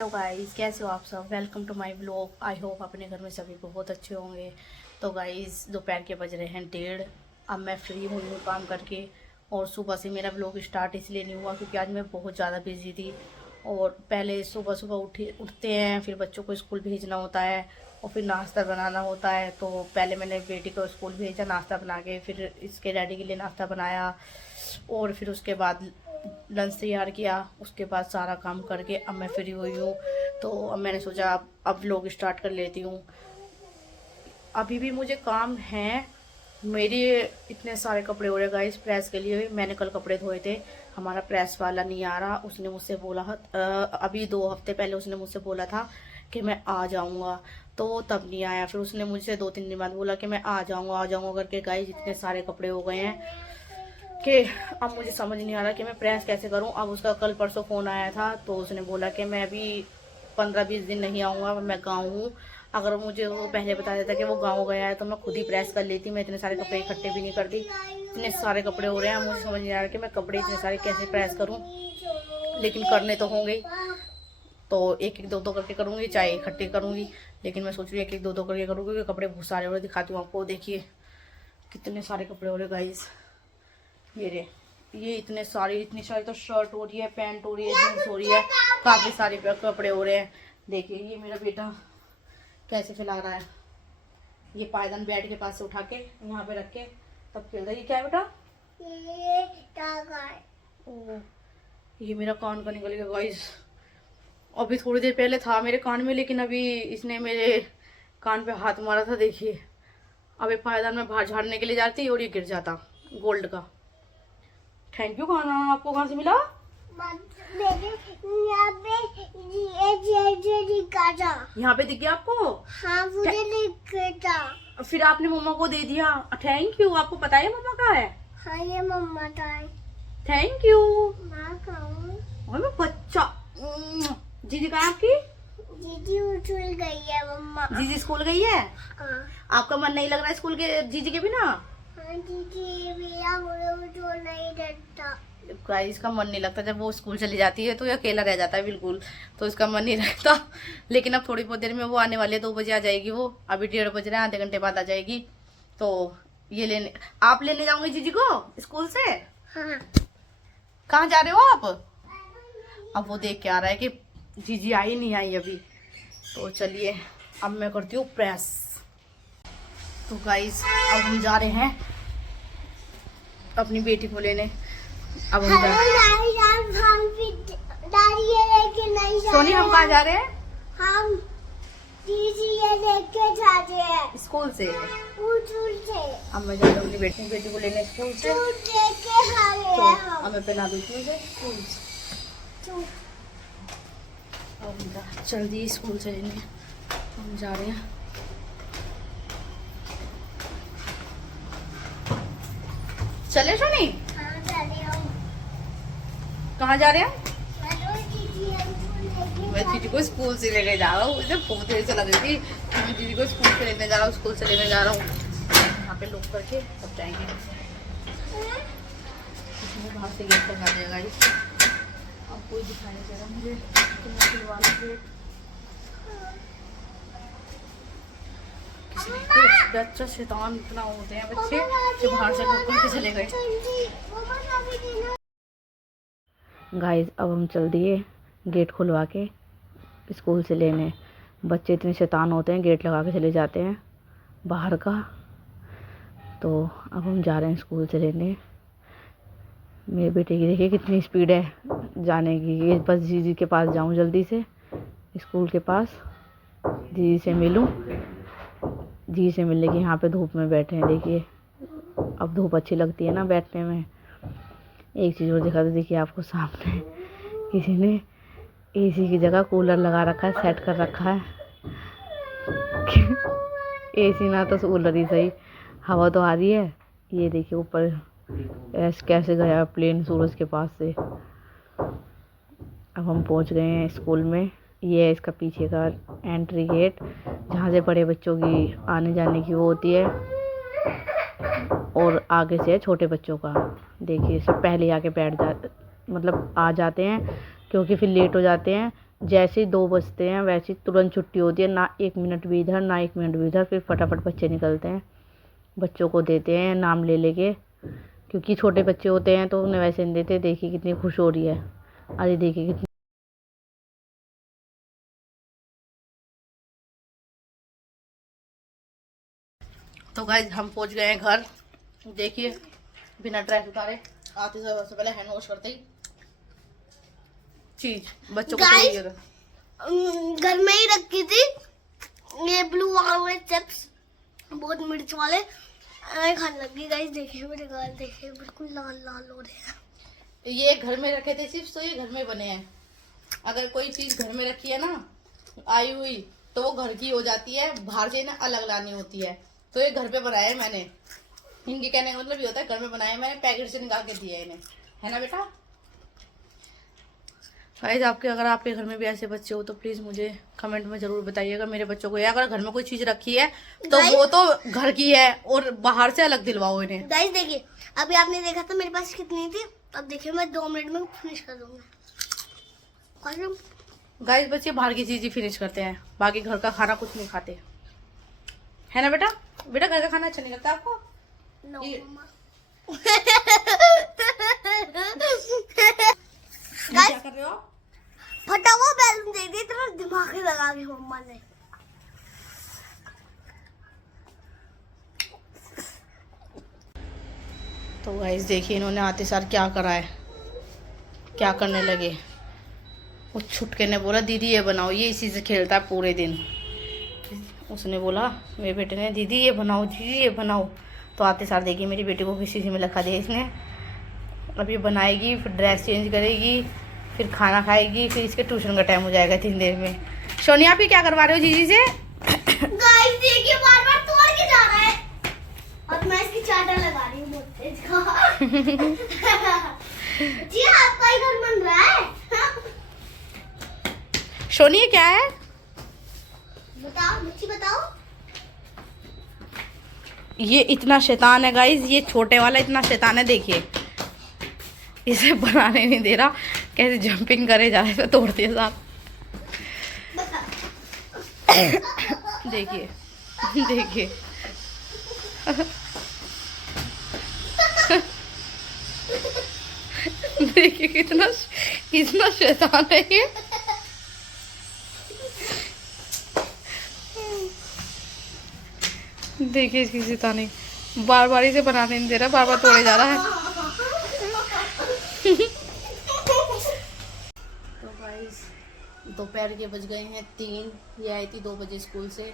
Hello guys, कैसे हो आप सब। Welcome to my blog. I hope अपने घर में सभी बहुत अच्छे होंगे। तो गाइस, दोपहर के बज रहे हैं 1:30। अब मैं फ्री हुई हूँ काम करके। और सुबह से मेरा ब्लॉग स्टार्ट इसलिए नहीं हुआ क्योंकि आज मैं बहुत ज़्यादा बिजी थी। और पहले सुबह सुबह उठते हैं, फिर बच्चों को स्कूल भेजना होता है और फिर नाश्ता बनाना होता है। तो पहले मैंने बेटी को स्कूल भेजा नाश्ता बना के, फिर इसके डैडी के लिए नाश्ता बनाया और फिर उसके बाद लंच तैयार किया। उसके बाद सारा काम करके अब मैं फ्री हुई हूँ। तो अब मैंने सोचा अब व्लॉग स्टार्ट कर लेती हूँ। अभी भी मुझे काम है। मेरे इतने सारे कपड़े हो रहे गाइस प्रेस के लिए। मैंने कल कपड़े धोए थे। हमारा प्रेस वाला नहीं आ रहा। उसने मुझसे बोला अभी 2 हफ्ते पहले उसने मुझसे बोला था कि मैं आ जाऊंगा, तो तब नहीं आया। फिर उसने मुझसे 2-3 दिन बाद बोला कि मैं आ जाऊंगा करके। गाइस इतने सारे कपड़े हो गए हैं कि अब मुझे समझ नहीं आ रहा कि मैं प्रेस कैसे करूं। अब उसका कल परसों फ़ोन आया था तो उसने बोला कि मैं अभी 15-20 दिन नहीं आऊँगा, मैं गाँव हूँ। अगर मुझे वो पहले बता देता कि वो गाँव गया है तो मैं खुद ही प्रेस कर लेती। मैं इतने सारे कपड़े इकट्ठे भी नहीं करती। इतने सारे कपड़े हो रहे हैं, मुझे समझ नहीं आ रहा कि मैं कपड़े इतने सारे कैसे प्रेस करूँ। लेकिन करने तो होंगे, तो एक एक दो दो करके करूँगी, चाहे इकट्ठे करूँगी। लेकिन मैं सोच रही हूँ एक एक दो दो करके करूँगी क्योंकि कपड़े बहुत सारे हो रहे। दिखाती हूँ आपको, देखिए कितने सारे कपड़े हो रहे गाइस। ये इतनी सारी तो शर्ट हो रही है, पैंट हो रही है, जीन्स हो रही है, काफ़ी सारे कपड़े हो रहे हैं। देखिए ये मेरा बेटा कैसे फैला रहा है। ये पायदान बेड के पास से उठा के यहाँ पे रख के तब खेल रहा है। ये क्या है बेटा? ओ, ये मेरा कान का निकल गया गाइस। अभी थोड़ी देर पहले था मेरे कान में, लेकिन अभी इसने मेरे कान पे हाथ मारा था। देखिए अभी पायदान में बाहर झाड़ने के लिए जाती और ये गिर जाता। गोल्ड का। Thank you. खाना आपको कहाँ से मिला? यहाँ पे दिख गया आपको? हाँ, मुझे दिख गया। फिर आपने मम्मा को दे दिया। Thank you. आपको पता है मम्मा कहाँ है? हाँ, ये मम्मा का है। Thank you. मैं बच्चा। जीजी कहाँ है आपकी? जीजी स्कूल गई है मम्मा। जीजी स्कूल गई है? हाँ। आपका मन नहीं लग रहा है स्कूल के जीजी के बिना? गाइस का मन नहीं लगता जब वो स्कूल चली जाती है तो ये अकेला रह जाता है बिल्कुल। तो इसका मन नहीं लगता। लेकिन अब थोड़ी बहुत देर में वो आने वाली है, 2 बजे आ जाएगी वो। अभी 1:30 बज रहे हैं, आधे घंटे बाद आ जाएगी। तो ये लेने आप लेने जाओगे जीजी को स्कूल से? हाँ। कहाँ जा रहे हो आप? अब वो देख के आ रहा है कि जीजी आई नहीं आई अभी। तो चलिए अब मैं करती हूँ प्रेस। तो गाइस अब हम जा रहे हैं अपनी बेटी को लेने। अब हम सोनी हम कहाँ जा रहे हैं? हम ये लेके जा रहे हैं स्कूल से। अब मैं जा रही हूँ अपनी बेटी को लेने स्कूल से। तो अब मैं पहना दूँ स्कूल से। अब चल दी स्कूल से लेने हम जा रहे हैं। चले सोनी? कहाँ जा रहे हैं? मैं दीदी को स्कूल से लेने जा रहा हूँ। मुझे बहुत देर से लग रही थी कि मैं दीदी को स्कूल से लेने जा रहा हूँ, स्कूल से लेने जा रहा हूँ। यहाँ पे लॉक करके तब जाएंगे। बाहर से गेट लगा देगा। अब कोई दिखाई नहीं दे रहा मुझे तो मैं खुलवा लूँ गेट। बच्चा शैतान इतना होते हैं बच्चे जो बाहर से लॉक करके चले गए। गाइस अब हम चल दिए गेट खुलवा के स्कूल से लेने। बच्चे इतने शैतान होते हैं, गेट लगा के चले जाते हैं बाहर का। तो अब हम जा रहे हैं स्कूल से लेने। मेरे बेटे की देखिए कितनी स्पीड है जाने की। ये बस जीजी के पास जाऊं जल्दी से, स्कूल के पास जीजी से मिलूं। जीजी से मिलने की यहाँ पे धूप में बैठे हैं। देखिए अब धूप अच्छी लगती है ना बैठने में। एक चीज़ और दिखा दो, देखिए आपको सामने किसी ने एसी की जगह कूलर लगा रखा है, सेट कर रखा है। एसी ना तो कूलर ही सही, हवा तो आ रही है। ये देखिए ऊपर कैसे गया प्लेन सूरज के पास से। अब हम पहुंच गए हैं स्कूल में। ये है इसका पीछे का एंट्री गेट, जहाँ से बड़े बच्चों की आने जाने की वो होती है और आगे से है छोटे बच्चों का। देखिए सब पहले आके बैठ जाते, मतलब आ जाते हैं क्योंकि फिर लेट हो जाते हैं जैसे ही 2 बजते हैं वैसे ही तुरंत छुट्टी होती है, ना 1 मिनट भी इधर ना 1 मिनट भी इधर। फिर फटाफट बच्चे निकलते हैं, बच्चों को देते हैं नाम ले लेके, क्योंकि छोटे बच्चे होते हैं तो उन्हें वैसे नहीं देते। देखिए कितनी खुश हो रही है, अरे देखिए कितनी। तो गाइस हम पहुंच गए हैं घर। देखिए बिना ड्रेस उतारे आते सबसे पहले हैंड वॉश करते ही चीज बच्चों को चाहिए। घर में ही रखी थी ये ब्लू वाले चिप्स, बहुत मिर्च वाले, मैं खाने लगी। गाइस देखिए मेरे गाल, देखिए बिल्कुल लाल लाल हो रहे हैं। ये घर में रखे थे चिप्स, तो ये घर में बने हैं। अगर कोई चीज घर में रखी है ना आई हुई तो वो घर की हो जाती है, बाहर से ना अलग लानी होती है। तो ये घर पे बनाए मैंने, इनके कहने का मतलब ये होता है घर में बनाए मैंने, पैकेट से निकाल के दिया इन्हें, है ना बेटा। गाइस आपके अगर आपके घर में भी ऐसे बच्चे हो तो प्लीज मुझे कमेंट में जरूर बताइएगा मेरे बच्चों को, या अगर घर में कोई चीज रखी है तो वो तो घर की है और बाहर से अलग दिलवाओ इन्हें। गाइस देखिए अभी आपने देखा था मेरे पास कितनी थी, अब देखिए मैं 2 मिनट में फिनिश कर दूंगा। गाइस बच्चे बाहर की चीज ही फिनिश करते हैं, बाकी घर का खाना कुछ नहीं खाते, है ना बेटा। बेटा घर का खाना अच्छा नहीं लगता आपको? नो क्या कर रहे हो? फटा हुआ बैलून दे दिया तेरा दिमाग ही लगा के मम्मा ने। तो गाइस देखिए इन्होंने आते सार क्या करा है, क्या करने लगे। वो छुटके ने बोला दीदी ये बनाओ, ये इसी से खेलता है पूरे दिन। उसने बोला मेरे बेटे ने दीदी ये बनाओ दीदी ये बनाओ, तो आते सार देखिए मेरी बेटी को किसी चीज़ में लगा दिया इसने। अब ये बनाएगी, फिर ड्रेस चेंज करेगी, फिर खाना खाएगी, फिर इसके ट्यूशन का टाइम हो जाएगा 3 देर में। सोनिया आप ये क्या करवा रहे हो जीजी से? गाइस देखिए बार बार तोड़ के जा रहा है, और मैं इसकी चाटा लगा रही हूँ बहुत तेज का। जी आपका ही घर बन रहा है। सोनी ये क्या है? बताओ मुझे बताओ। ये इतना शैतान है गाइस, ये छोटे वाला इतना शैतान है, देखिए इसे बनाने नहीं दे रहा, कैसे जंपिंग करे जा रहा है तोड़ते हैं साथ। देखिए देखिए देखिए कितना कितना शैतान है ये। देखिए इसकी शैतानी, बार बार इसे बनाने नहीं दे रहा, बार बार तोड़े जा रहा है। तो गाइस दोपहर के बज गए हैं 3, ये आई थी 2 बजे स्कूल से,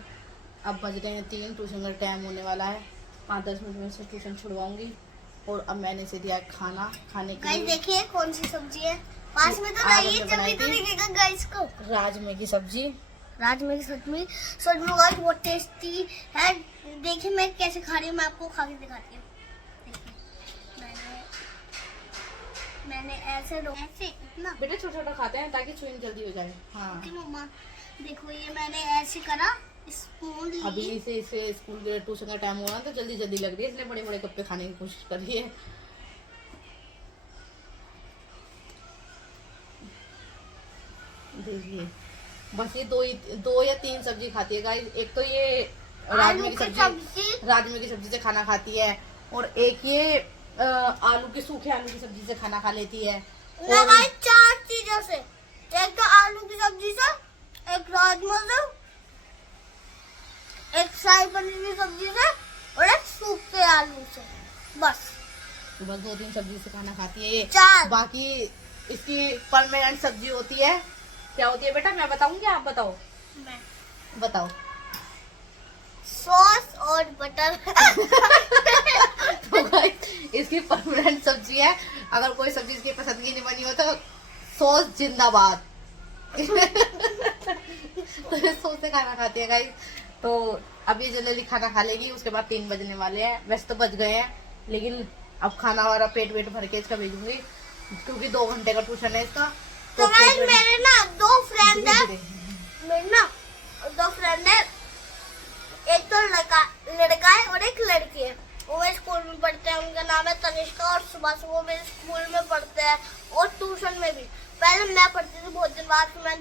अब बज रहे हैं 3, ट्यूशन का टाइम होने वाला है। 5-10 मिनट में से ट्यूशन छुड़वाऊंगी। और अब मैंने इसे दिया खाना खाने के लिए। देखिए कौन सी सब्जी है, पास में तो नहीं है, जब तो दिखेगा गाइस को। राजमे की सब्जी, राजमे की सब्जी सच में गाइस बहुत टेस्टी है। देखिए मैं कैसे खा रही हूँ, मैं आपको खा के दिखाती हूँ। मैंने ऐसे इतना बेटा छोटा छोटा खाते हैं ताकि चुइन जल्दी हो जाए। हाँ मम्मा देखो ये मैंने ऐसे करा, स्पून ली। अभी इसे स्कूल के ट्यूशन का टाइम हो रहा है तो जल्दी जल्दी लग रही है, इसलिए बड़े बड़े कप्पे खाने की कोशिश कर रही है। देखिए बस ये 2 या 3 सब्जी खाती है गाइस। एक तो ये राजमे की सब्जी से खाना खाती है, और एक ये आलू के सूखे आलू की सब्जी से खाना खा लेती है। और 4 चीजों से, एक तो आलू की सब्जी से, एक राजमा से, एक शाही पनीर की सब्जी से, और एक सूखे आलू से। बस 2-3 सब्जी से खाना खाती है ये। 4 बाकी इसकी परमानेंट सब्जी होती है, क्या होती है बेटा मैं बताऊंगी आप बताओ? मैं बताओ। सॉस और बटर। तो गाइस इसकी परमानेंट सब्जी है, अगर कोई सब्जी इसकी पसंद की नहीं बनी हो तो सॉस जिंदाबाद। तो ये सॉस से खाना खाती है गाइस। तो अभी जल्दी खाना खा लेगी, उसके बाद 3 बजने वाले हैं, वैसे तो बज गए हैं, लेकिन अब खाना वाला पेट भर के इसका भेजूंगी, क्योंकि 2 घंटे का ट्यूशन है इसका। तो मेरे ना 2 फ्रेंड है, मेरे ना 2 फ्रेंड है, एक तो लड़का है और एक लड़की है। वो मेरे स्कूल में पढ़ते हैं, उनका नाम है तनिष्का, और सुबह से वो मेरे स्कूल में पढ़ते हैं और ट्यूशन में भी। पहले मैं पढ़ती थी बहुत दिन बाद, मैं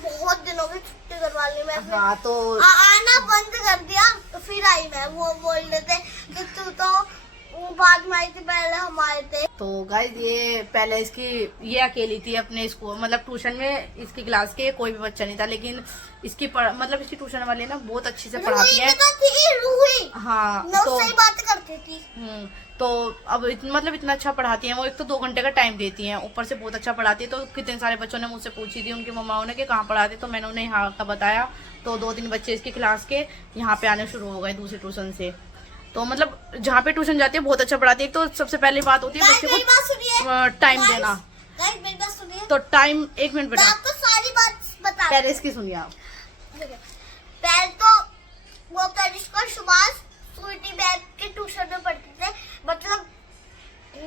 बहुत दिनों की छुट्टी करवा ली मैं। हाँ तो आना बंद कर दिया तो फिर आई मैं। वो बोल रहे थे कि तू तो वो बाद में आई थी, पहले हम आए थे। तो गाइस ये पहले इसकी ये अकेली थी अपने स्कूल मतलब ट्यूशन में, इसकी क्लास के कोई भी बच्चा नहीं था, लेकिन इसकी मतलब इसकी ट्यूशन वाले ना बहुत अच्छे से पढ़ाती है। रूही हाँ तो सही बात करती थी। तो अब मतलब इतना अच्छा पढ़ाती हैं वो। एक तो 2 घंटे का टाइम देती हैं, ऊपर से बहुत अच्छा पढ़ाती है। तो कितने सारे बच्चों ने मुझसे पूछी थी उनकी मम्माओं ने कि कहाँ पढ़ाते, तो मैंने उन्हें यहाँ का बताया। तो 2-3 बच्चे इसकी क्लास के यहाँ पे आने शुरू हो गए दूसरी ट्यूशन से। तो मतलब जहाँ पे ट्यूशन जाती है बहुत अच्छा पढ़ाती है। तो सबसे पहले बात होती है बच्चे को टाइम देना। मेरी बात सुनिए। तो टाइम 1 मिनट बेटा, आपको सारी बात बता। पहले इसकी सुनिए आप। पहले तो वो कनिष्का सुभाष स्वीटी बैग के ट्यूशन में पढ़ते थे। मतलब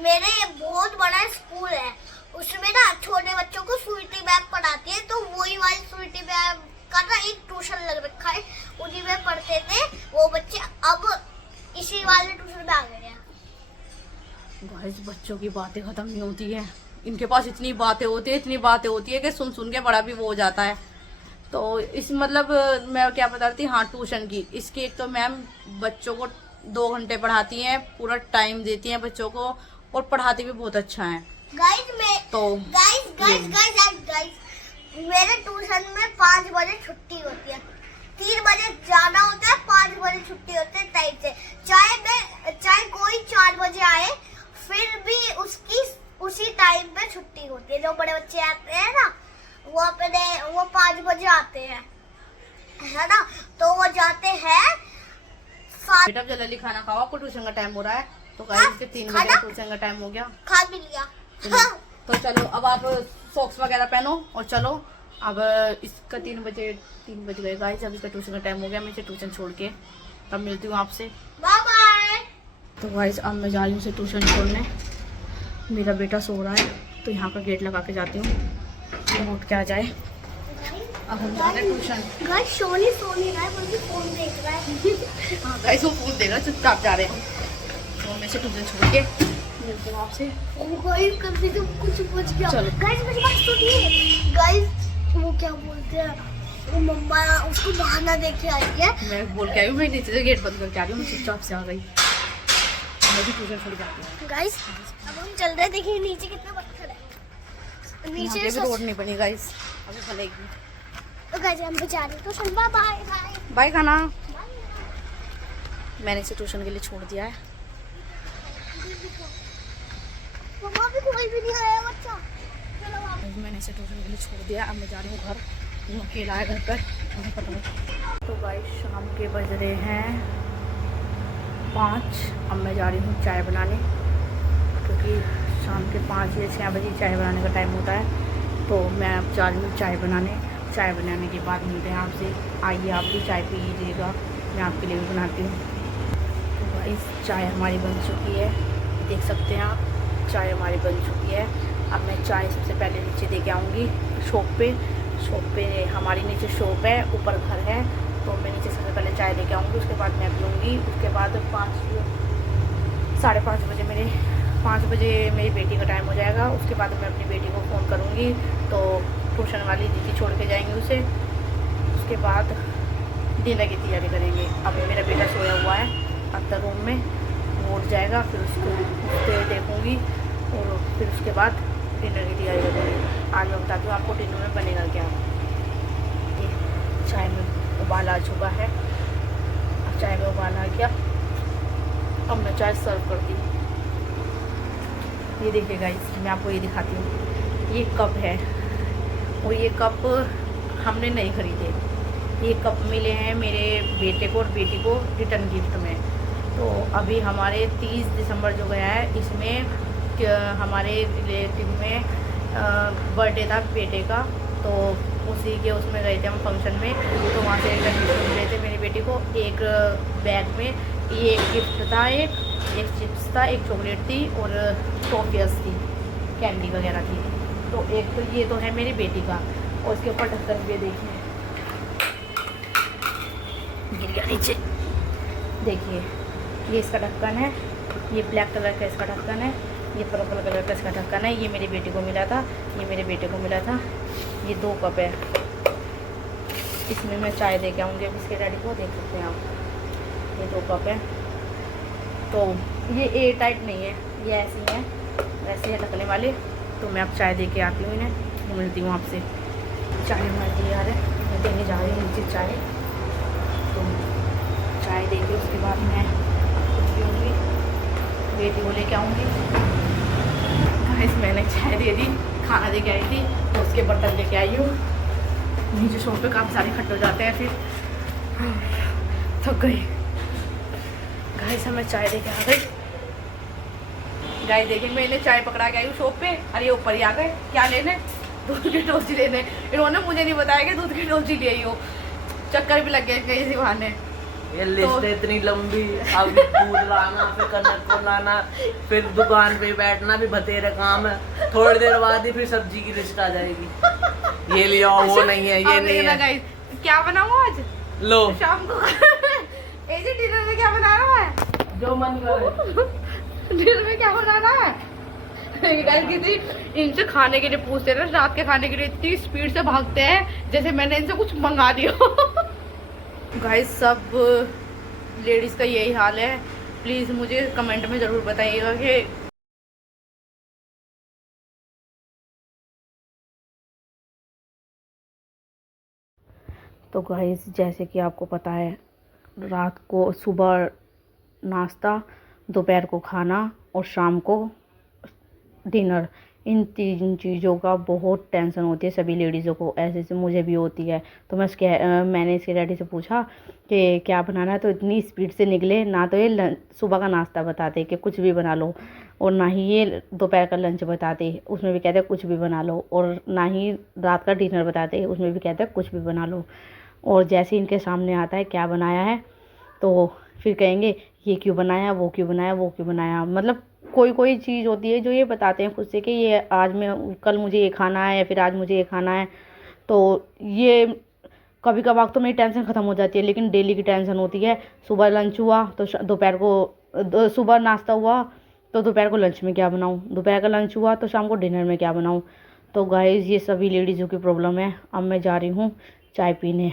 मेरे ये बहुत बड़ा स्कूल है, उसमें ना छोटे बच्चों को स्वीटी बैग पढ़ाती है। तो वही वाली स्वीटी बैग का ना एक ट्यूशन लग रखा है, उन्हीं में पढ़ते थे वो बच्चे। अब इसी वाले ट्यूशन में आ गए हैं। गाइस बच्चों की बातें खत्म नहीं होती है, इनके पास इतनी बातें होती है कि सुन सुन के बड़ा भी वो हो जाता है। तो इस मतलब मैं क्या बता रही थी, हाँ ट्यूशन की इसकी एक तो मैम बच्चों को 2 घंटे पढ़ाती हैं, पूरा टाइम देती हैं बच्चों को, और पढ़ाती भी बहुत अच्छा है। गाइस मेरे ट्यूशन में 5 बजे छुट्टी होती है, 3 बजे जाना होता है, 5 बजे छुट्टी होती है टाइम से। चाहे कोई 4 बजे आए फिर भी उसकी उसी टाइम पे छुट्टी होती है। जो बड़े बच्चे आते हैं ना वो 5 बजे आते हैं, है ना, तो वो जाते हैं। बेटा जल्दी खाना खाओ, आपको ट्यूशन का टाइम हो रहा है। तो गाइस इसके 3 बजे ट्यूशन का टाइम हो गया, खा भी लिया। तो चलो अब आप सॉक्स वगैरह पहनो और चलो। अब इसका 3 बज गए गाइस, अब इसका ट्यूशन का टाइम हो गया। मैं इसे ट्यूशन छोड़ के तब मिलती हूँ आपसे, बाय बाय। तो गाइस अब मैं जा रही हूँ उसे ट्यूशन छोड़ने। मेरा बेटा सो रहा है तो यहाँ का गेट लगा के जाती हूँ, उठ के आ जाए। अब हम जा रहे हैं ट्यूशन। गाइस सोनी रहा है, बल्कि फोन देख रहा है। हाँ गाइस वो फोन देख रहा है, चुपचाप जा रहे हैं। तो मैं इसे ट्यूशन छोड़ के मिलती हूँ आपसे। गाइस कभी तो कुछ बच गया। चलो गाइस मेरी बात सुनिए। गाइस वो क्या बोलते हैं, वो मम्मा उसको बहाना दे के आई है। मैं बोल के आई हूँ, मैं नीचे से गेट बंद करके आ रही हूँ, मैं चुपचाप से आ गई। मैं भी ट्यूशन छोड़ जाती हूँ। गाइस अब हम चल रहे हैं, देखिए नीचे कितना पत्थर है। नीचे भी रोड नहीं बनी गाइस, अभी बनेगी। तो गाइस हम जा रहे हैं ट्यूशन। Bye bye. बाय खाना। मैंने इसे ट्यूशन के लिए छोड़ दिया है। मम्मा भी कोई भी नहीं आया बच्चा। मैंने इसे ट्यूशन के लिए छोड़ दिया, अब मैं जा रही हूँ घर। वो अकेला है घर पर, मुझे पता नहीं। तो गाइस शाम के बज रहे हैं 5। अब मैं जा रही हूँ चाय बनाने, क्योंकि शाम के 5 या 6 बजे चाय बनाने का टाइम होता है। तो मैं अब जा रही हूँ चाय बनाने। चाय बनाने के बाद मिलते हैं आपसे। आइए आप भी चाय पी लीजिएगा, मैं आपके लिए भी बनाती हूँ। तो गाइस चाय हमारी बन चुकी है, देख सकते हैं आप, चाय हमारी बन चुकी है। अब मैं चाय सबसे पहले नीचे दे के आऊँगी शॉप पे हमारी नीचे शॉप है, ऊपर घर है। तो मैं नीचे सबसे पहले चाय लेके आऊँगी, उसके बाद मैं पीऊँगी। उसके बाद 5-5:30 बजे 5 बजे मेरी बेटी का टाइम हो जाएगा। उसके बाद मैं अपनी बेटी को फ़ोन करूँगी, तो ट्यूशन वाली दीदी छोड़ के जाएंगे उसे। उसके बाद डिनर की तैयारी करेंगे। अब मेरा बेटा सोया हुआ है अंदर रूम में, वो उठ जाएगा, फिर उसको देखूँगी और फिर उसके बाद डिनर की तैयारी करूँगी। आज मैं बताती हूँ आपको डिनर में बनेगा क्या। चाय में उबाल आ चुका है, अब चाय में उबाल आ गया। अब मैं चाय सर्व करती हूँ। ये देखिए गाइस, मैं आपको ये दिखाती हूँ। ये कप है और ये कप हमने नहीं खरीदे, ये कप मिले हैं मेरे बेटे को और बेटी को रिटर्न गिफ्ट में। तो अभी हमारे 30 दिसंबर जो गया है, इसमें हमारे रिलेटिव में बर्थडे था बेटे का, तो उसी के उसमें गए थे हम फंक्शन में। तो वहाँ से रिटर्न गिफ्ट मिले थे मेरी बेटी को। एक बैग में ये एक गिफ्ट था, एक चिप्स था, एक चॉकलेट थी और टॉफियास थी, कैंडी वगैरह थी। तो एक तो ये तो है मेरी बेटी का, और इसके ऊपर ढक्कन भी देखिए, गिर गया नीचे। देखिए ये इसका ढक्कन है, ये ब्लैक कलर का इसका ढक्कन है, ये पर्पल कलर का इसका ढक्कन है। ये मेरी बेटी को मिला था, ये मेरे बेटे को मिला था। ये 2 कप है, इसमें मैं चाय दे के आऊँगी। अब इसके डैडी को देख सकते हैं आप, ये 2 कप है। तो ये एयर टाइट नहीं है, ये ऐसे ही है, वैसे है ढकने वाले। तो मैं अब चाय दे के आती हूँ इन्हें, मिलती हूँ आपसे। चाय हमारी तैयार है, मैं देने जा रही हूँ नीचे चाय। तो चाय दे के उसके बाद मैं कुछ पीऊँगी, बेटी को लेके आऊँगी। गाइस मैंने चाय दे दी, खाना दे के आई थी, तो उसके बर्तन लेके आई हूँ। नीचे शॉप पे काफ़ी सारे इकट्ठे हो जाते हैं, फिर थक गई। गाइस मैं चाय दे के आ गई। गाइस देखिए मैंने चाय पकड़ा के आई हूँ शॉप पे, अरे ये ऊपर ही आ गए। क्या लेने? दूध की टोस्टी लेने। इन्होंने मुझे नहीं बताया कि दूध की टोस्टी ले आई हो। चक्कर भी लग गए कहीं से बहाने। ये लिस्ट इतनी लंबी, अब दूध लाना, फिर कनक को लाना, फिर दुकान पे बैठना भी बतेरे काम है। थोड़ी देर बाद ही फिर सब्जी की लिस्ट आ जाएगी, ये ले आओ, वो नहीं है, ये नहीं है। गाइस क्या बनाऊँ आज? लो शाम को ऐसे डिनर में क्या बना रहा है? जो मन करे। डिनर में क्या बनाना है? गाइस किसी इनसे खाने के लिए पूछते हैं, रात के खाने के लिए इतनी स्पीड से भागते हैं जैसे मैंने इनसे कुछ मंगा दिया। गाइस सब लेडीज़ का यही हाल है। प्लीज़ मुझे कमेंट में ज़रूर बताइएगा कि तो गाइस जैसे कि आपको पता है, रात को सुबह नाश्ता, दोपहर को खाना और शाम को डिनर, इन 3 चीज़ों का बहुत टेंशन होती है सभी लेडीज़ों को, ऐसे से मुझे भी होती है। तो मैंने इसके डैडी से पूछा कि क्या बनाना है, तो इतनी स्पीड से निकले, ना तो ये सुबह का नाश्ता बताते कि कुछ भी बना लो, और ना ही ये दोपहर का लंच बताते, उसमें भी कहते कुछ भी बना लो, और ना ही रात का डिनर बताते, उसमें भी कहते कुछ भी बना लो। और जैसे इनके सामने आता है क्या बनाया है, तो फिर कहेंगे ये क्यों बनाया, वो क्यों बनाया, वो क्यों बनाया। मतलब कोई चीज़ होती है जो ये बताते हैं खुद से कि ये आज मैं, कल मुझे ये खाना है, या फिर आज मुझे ये खाना है। तो ये कभी कभार तो मेरी टेंशन ख़त्म हो जाती है, लेकिन डेली की टेंशन होती है। सुबह लंच हुआ तो दोपहर को, सुबह नाश्ता हुआ तो दोपहर को लंच में क्या बनाऊँ, दोपहर का लंच हुआ तो शाम को डिनर में क्या बनाऊँ। तो गाइस ये सभी लेडीज़ों की प्रॉब्लम है। अब मैं जा रही हूँ चाय पीने,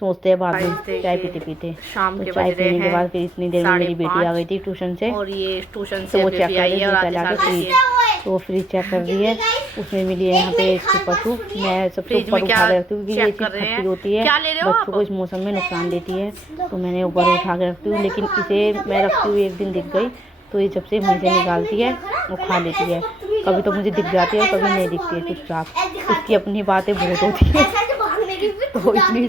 सोचते हैं बाद में चाय पीते पीते। शाम तो के चाय बज रहे पीने के हैं बाद फिर इतनी देर में मेरी बेटी आ गई थी ट्यूशन से, और ये ट्यूशन तो से वो अभी चेक अभी कर आई रही है और थी, आते चला के साथ फ्रिज, ये तो वो फ्रिज चेक कर रही है। उसमें मिली है यहाँ पे चुपा चुप, मैं सबसे फ्रिज ऊपर में क्या उठा के रखती हूँ क्योंकि ये चेक चीज़ कर रहे हैं? खट्टी होती है, क्या ले रहे हो बच्चों को इस मौसम में नुकसान देती है, तो मैंने ऊपर उठा के रखती हूँ। लेकिन इसे मैं रखती हूँ, एक दिन दिख गई तो ये जब से वहीं से निकालती है वो खा लेती है। कभी तो मुझे दिख जाती है, कभी नहीं दिखती है चुपचाप, इसकी अपनी बातें बहुत होती है। तो इतनी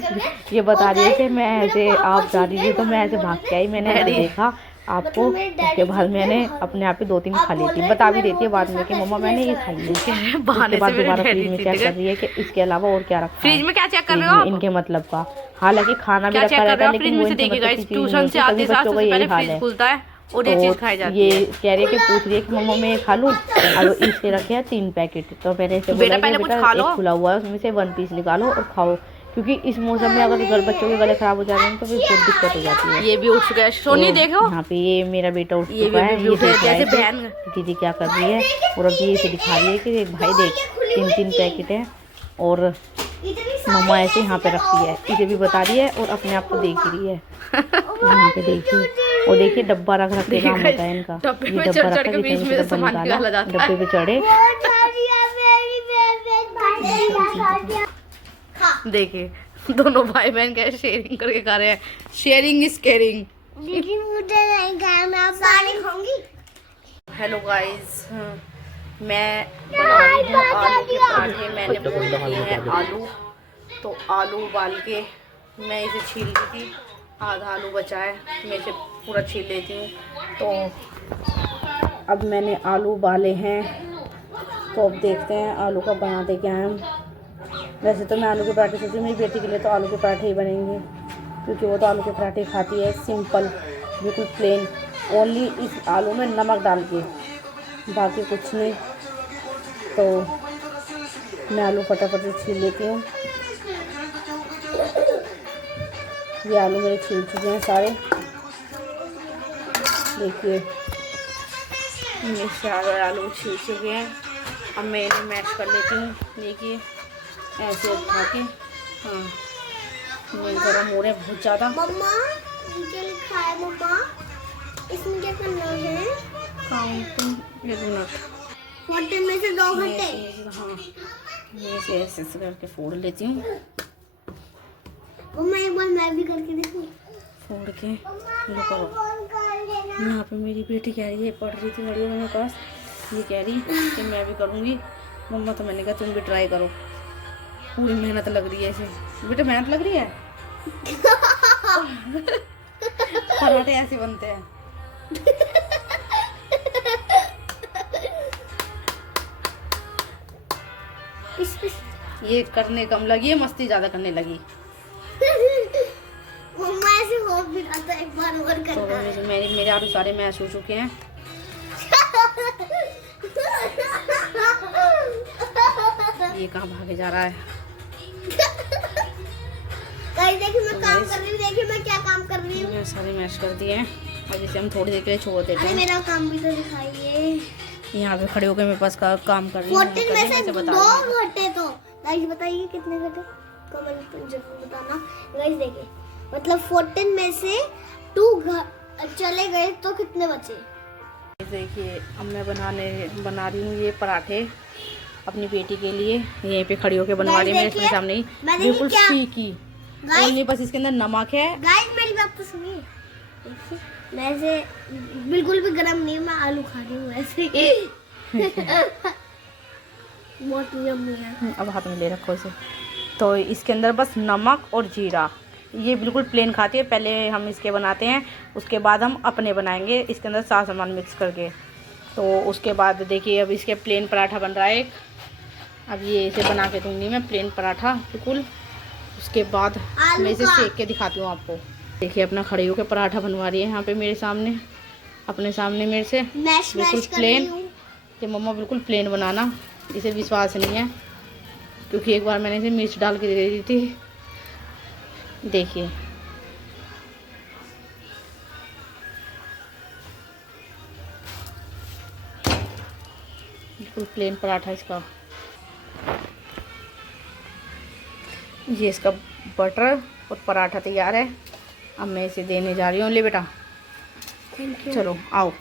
ये बता रही है कि मैं ऐसे आप जा रही थी तो मैं ऐसे भाग के आई, मैंने ऐसे देखा आपको, उसके बाद मैंने अपने आप ही 2-3 खा ली थी। बता भी देती है बाद में कि मम्मा मैंने ये खाई है। उसके बाद दोबारा फ्रिज में चेक कर रही है कि इसके अलावा और क्या रखा फ्रिज है में, क्या चेक कर रहे हो आप? इनके मतलब का। हालांकि खाना भी क्या रखा चेक कर रहता रहे है, हो? लेकिन फ्रिज वो में से इनके देखिए मतलब गाइस, की चीज़ ट्यूशन नहीं से होती, आते सभी साथ बच्चों का सबसे यही पहले हाल फ्रिज है। खुलता है और ये चीज़ खाई जाती ये है। कह रही है कि पूछ रही है कि मम्मा मैं ये खा लूँ, और इसके रखे हैं 3 पैकेट। तो मैंने इसे बोला कि पहले कुछ बेटा खा लो। एक खुला हुआ है उसमें से 1 पीस निकालो और खाओ, क्योंकि इस मौसम में अगर बच्चों के गले खराब हो जाते हैं तो फिर बहुत दिक्कत हो जाती है। ये भी उठ गया, सोनी देखो यहाँ पे ये मेरा बेटा उठ ये चुका है, भी उठ देख रहा है जैसे कि बहन। दीदी क्या कर रही है, और अभी इसे दिखा रही है कि भाई देख 3 पैकेट है, और मम्मा ऐसे यहाँ पे रखती है, इसे भी बता रही है और अपने आप को देख रही है। यहाँ पे देखिए, और देखिए डब्बा रख के काम होता है इनका, डब्बे ये में डब्बा चढ़ रखा के बीच में से सामान निकाला जाता है। डब्बे पे चढ़े। देखिए दोनों भाई बहन कैसे शेयरिंग करके खा रहे हैं। Sharing is caring. दीदी मुझे नहीं खाना, सारी खाऊंगी। हेलो गाइस, मैं बना रही हूँ आलू के पराठे। मैंने बोल किए हैं आलू, तो आलू उबाल के मैं इसे छील रही थी, आधा आलू बचा है, मैं इसे पूरा छील लेती हूँ। तो अब मैंने आलू उबाले हैं, तो अब देखते हैं आलू का बनाते क्या है। वैसे तो मैं आलू के पराठे सोची, मेरी बेटी के लिए तो आलू के पराठे ही बनेंगे, क्योंकि वो तो आलू के पराठे खाती है सिंपल, बिल्कुल प्लेन, ओनली इस आलू में नमक डाल के, बाकी कुछ नहीं। तो मैं आलू फटाफट से छील लेती हूँ। ये आलू मेरे छील चुके हैं सारे, देखिए ये सारे आलू छील चुके हैं। अब मैं इन्हें मैश कर लेती हूँ, देखिए ऐसे उठा के। हाँ ये गरम हो रहे हैं बहुत ज़्यादा। मम्मा नीचे लिखा है मम्मा, इसमें क्या करना है? Counting 1 minute. 14 में से 2 घंटे। हाँ, ये ऐसे ऐसे करके फोड़ लेती हूँ। मम्मा एक बार मैं भी करके देखूं। फोड़ के लो करो। यहाँ पे मेरी बेटी कह रही है, पढ़ रही थी बड़ी मेरे पास, ये कह रही कि मैं भी करूँगी मम्मा। तो मैंने कहा तुम भी ट्राई करो, पूरी मेहनत लग रही है इसे। बेटा मेहनत लग रही है। पराठे ऐसे बनते हैं। ये करने कम लगी है, मस्ती ज्यादा करने लगी। मम्मा ऐसे हो भी रहा था, एक बार और तो करना। मेरे आलू सारे मैश हो चुके हैं। ये कहाँ भागे जा रहा है। गाइस देखिए मैं काम कर रही हूँ, देखिए मैं क्या काम कर रही हूँ। मैंने सारे मैश कर दिए हैं और इसे हम थोड़ी देर के लिए छोड़ देते अरे हैं। मेरा काम भी तो दिखाइए। यहाँ पे खड़े होकर मेरे पास काम कर रही हूँ। 14 में से 2 घंटे। तो गाइस बताइए कितने घंटे, कमेंट में जरूर बताना। गाइस देखिए मतलब 14 में से 2 चले गए तो कितने बचे? देखिए अब मैं बना रही हूँ ये पराठे अपनी बेटी के लिए। यहीं पे खड़ी होकर बनवा रही है मेरे देखिए, सामने ही, मैं बिल्कुल देखिए क्या- फीकी। और नहीं बस इसके अंदर नमक है। गाइस मेरी बात तो सुनिए। देखिए मैं ऐसे बिल्कुल भी गरम नहीं, मैं आलू खा रही हूँ ऐसे। बहुत यम्मी है। अब हाथ में ले रखो इसे। तो इसके अंदर बस नमक और जीरा, ये बिल्कुल प्लेन खाती है। पहले हम इसके बनाते हैं, उसके बाद हम अपने बनाएंगे इसके अंदर सारा सामान मिक्स करके। तो उसके बाद देखिए अब इसके प्लेन पराठा बन रहा है एक। अब ये इसे बना के दूंगी मैं प्लेन पराठा बिल्कुल। उसके बाद मैं इसे सेक के दिखाती हूँ आपको। देखिए अपना खड़े होकर पराठा बनवा रही है यहाँ पे मेरे सामने, अपने सामने मेरे से मैश बिल्कुल मैश कर प्लेन। रही हूँ। कि मम्मा बिल्कुल प्लेन बनाना, इसे विश्वास नहीं है क्योंकि एक बार मैंने इसे मिर्च डाल के दे दी थी। देखिए बिल्कुल प्लेन पराठा इसका। ये इसका बटर और पराठा तैयार है। अब मैं इसे देने जा रही हूँ। ले बेटा थैंक यू। चलो आओ।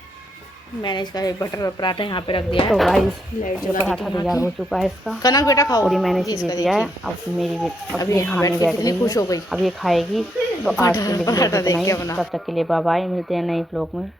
मैंने इसका बटर और पराठा यहाँ पे रख दिया है। तो गाइस लाइट जो जला दी पराठा तैयार हो चुका है इसका, कनक बेटा खाओ। और ये मैंने इसे इसका दे दिया है। देखिए। अब मेरी बेटी अभी ये यहाँ खाने बैठ के बैठ कितनी गई खुश हो गई। अब ये खाएगी। तो आज के लिए पराठा देख के इतना ही। बना। तब तक के लिए बाय बाय, मिलते हैं नए ब्लॉग में।